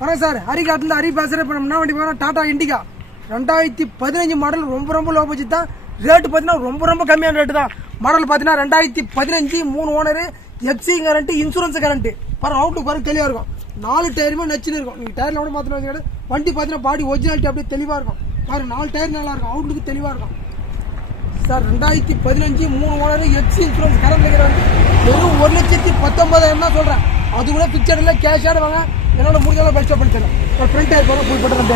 வணக்கம் சார், ஹரிகாட்டில் ஹரி பேசுகிறேன். இப்போ நம்ம என்ன வண்டி போகிறோம்? டாடா இண்டிகா 2015 மாடல். ரொம்ப லோ பட்ஜெட் தான். ரேட்டு பார்த்தீங்கன்னா ரொம்ப கம்மியான ரேட்டு தான். மாடல் பார்த்தீங்கன்னா 2015, 3 owner, FC current, insurance current. பாருங்க, அவுட்லுக் பாருங்க தெளிவாக இருக்கும். 4 டயருமே நச்சுன்னு இருக்கும். நீங்கள் டயரில் கூட மாற்றினா வச்சுக்கிட்டு வண்டி பார்த்தீங்கன்னா பாடி ஒரிஜினாலிட்டி அப்படியே தெளிவாக இருக்கும். பாருங்க, 4 டயர் நல்லா இருக்கும். அவுட்லுக்கு தெளிவாக இருக்கும் sir. 2015, 3 owner, FC insurance current இருக்கிற வண்டி வெறும் 1,19,000 தான் சொல்கிறேன். அது கூட பிக்சர் இல்லை, கேஷாக வாங்க. என்னோட முடிஞ்சாலும் பெஸ்ட்டாக பண்ணி தரேன். ஒரு ஃப்ரண்ட் டயர் போகிறோம், ஃபுல் பட்டன்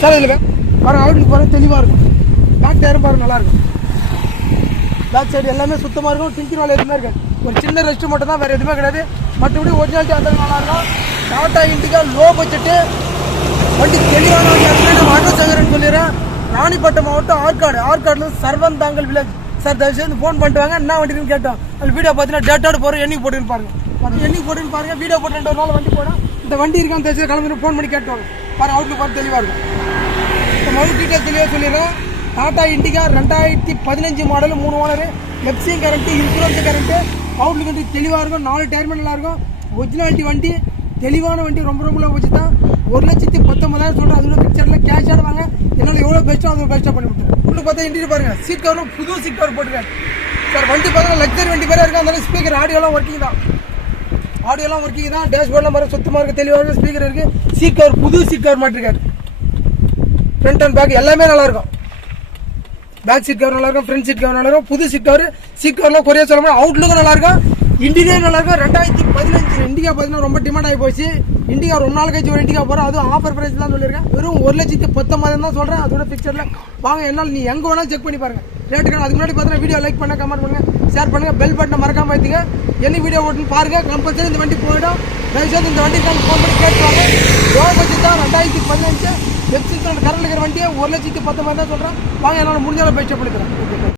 சார். இதில் பாருங்க, அவுட்லுக் பாருங்க தெளிவாக இருக்கும். பேக் டயரும் பாருங்க நல்லா இருக்கும். பேக் சைடு எல்லாமே சுத்தமாக இருக்கும். டிங்கிங் வேலை எதுவுமே இருக்காது. ஒரு சின்ன ரெஸ்ட் மட்டும் தான், வேறு எதுவுமே கிடையாது. மற்றபடி ஒரிஜினாலிட்டி அந்த நல்லா இருக்கும். டாடா இண்டிகா லோ பட்ஜெட்டு வண்டி, தெளிவான வண்டி. அதுலேயே நம்ம அட்ரஸ் எங்கன்னு சொல்லிடுறேன். ராணிப்பட்டம் மாவட்டம், ஆற்காடுல சர்வந்தாங்கல் வில்லேஜ். சார் தயவுசெய்து ஃபோன் பண்ணிட்டு வாங்க. என்ன வண்டின்னு கேட்டோம். அந்த வீடியோ பார்த்தீங்கன்னா டேட்டோடு போகிறோம், எண்ணிக்கு போட்டுன்னு பாருங்க. எண்ணிக்கு போட்டுன்னு பாருங்க. வீடியோ போட்டு 2 நாள் வண்டி போடும். இந்த வண்டி இருக்கான்னு தெரிஞ்சு கிளம்பி ஃபோன் பண்ணி கேட்டுவாங்க. பாருங்க, அவுட்லுக் பார்த்து தெளிவாக இருக்கும். இந்த மொபைல் டீட்டெயில் தெளிவாக சொல்லிடுறேன். Tata Indica 2015 model, 3 owner, FC current, insurance current. Outlook வண்டி தெளிவாக இருக்கும். 4 டயர்மே நல்லா இருக்கும். ஒரிஜினாலிட்டி வண்டி, தெளிவான வண்டி. ரொம்ப லோ பட்ஜெட் தான். 1,19,000 சொல்கிறேன். அதோட பிக்சரில் கேஷ் ஆடுவாங்க. என்னால் எவ்வளோ பெஸ்ட்டோ அது பெஸ்ட்டாக பண்ணி விட்டுருவேன். உங்களுக்கு பார்த்தா இன்டீரியர் பாருங்க, சீட் கவரும் புது சீட் கவர் போட்டுருக்காரு சார். வண்டி பார்த்தா லக்ஸரி வண்டி பேராக இருக்கும். அதனால ஸ்பீக்கர் ஆடியோலாம் ஒர்க்கிங் தான். டேஷ்போர்ட்லாம் பாருங்க சுத்தமாக இருக்குது, தெளிவாக இருக்குது. ஸ்பீக்கர் இருக்குது. சீட் கவர் புது சீட் கவர் மாட்டிருக்காரு. ஃப்ரண்ட் அண்ட் பேக் எல்லாமே நல்லா இருக்கும். பேக் சீட் கவர் நல்லா இருக்கும், ஃப்ரண்ட் சீட் கவர் நல்லா இருக்கும். புது சீட் கவர்லாம் குறைய சொல்ல முடியும். அவுட்லுக்கும் நல்லா இருக்கும். இண்டிகா நல்லா இருக்கும். 2015 இண்டிகா பார்த்தீங்கன்னா ரொம்ப டிமாண்ட் ஆகி போச்சு. இண்டிகா ரொம்ப நாள் கழிச்சு ஒரு இண்டிகா போகிறோம். அதுவும் ஆஃபர் பிரைஸ் தான் சொல்லியிருக்கேன். வெறும் 1,19,000 தான் சொல்கிறேன். அதோட பிக்சரில் வாங்க. என்னால் நீ எங்கே வேணாலும் செக் பண்ணி பாருங்க. ரேட்டுக்கு அதுக்கு முன்னாடி பார்த்தீங்கன்னா வீடியோ லைக் பண்ண, கமெண்ட் பண்ணுங்க, ஷேர் பண்ணுங்க, பெல் பட்டனை மறக்காம வைத்துங்க. என்ன வீடியோ ஓட்டுன்னு பாருங்க. கம்பல்சரி இந்த வண்டி போயிடும். தயவுசெய்து இந்த வண்டிக்கு ஃபோன் பண்ணி கேட்டுவாங்க. லோ பட்ஜெட் தான். 2015 எஃப்சி கரண்ட் இருக்கிற வண்டியை 1,19,000 தான் சொல்கிறேன். வாங்க, என்னால் முடிஞ்சாலும் பெஸ்ட்டாக பண்ணி தரேன்.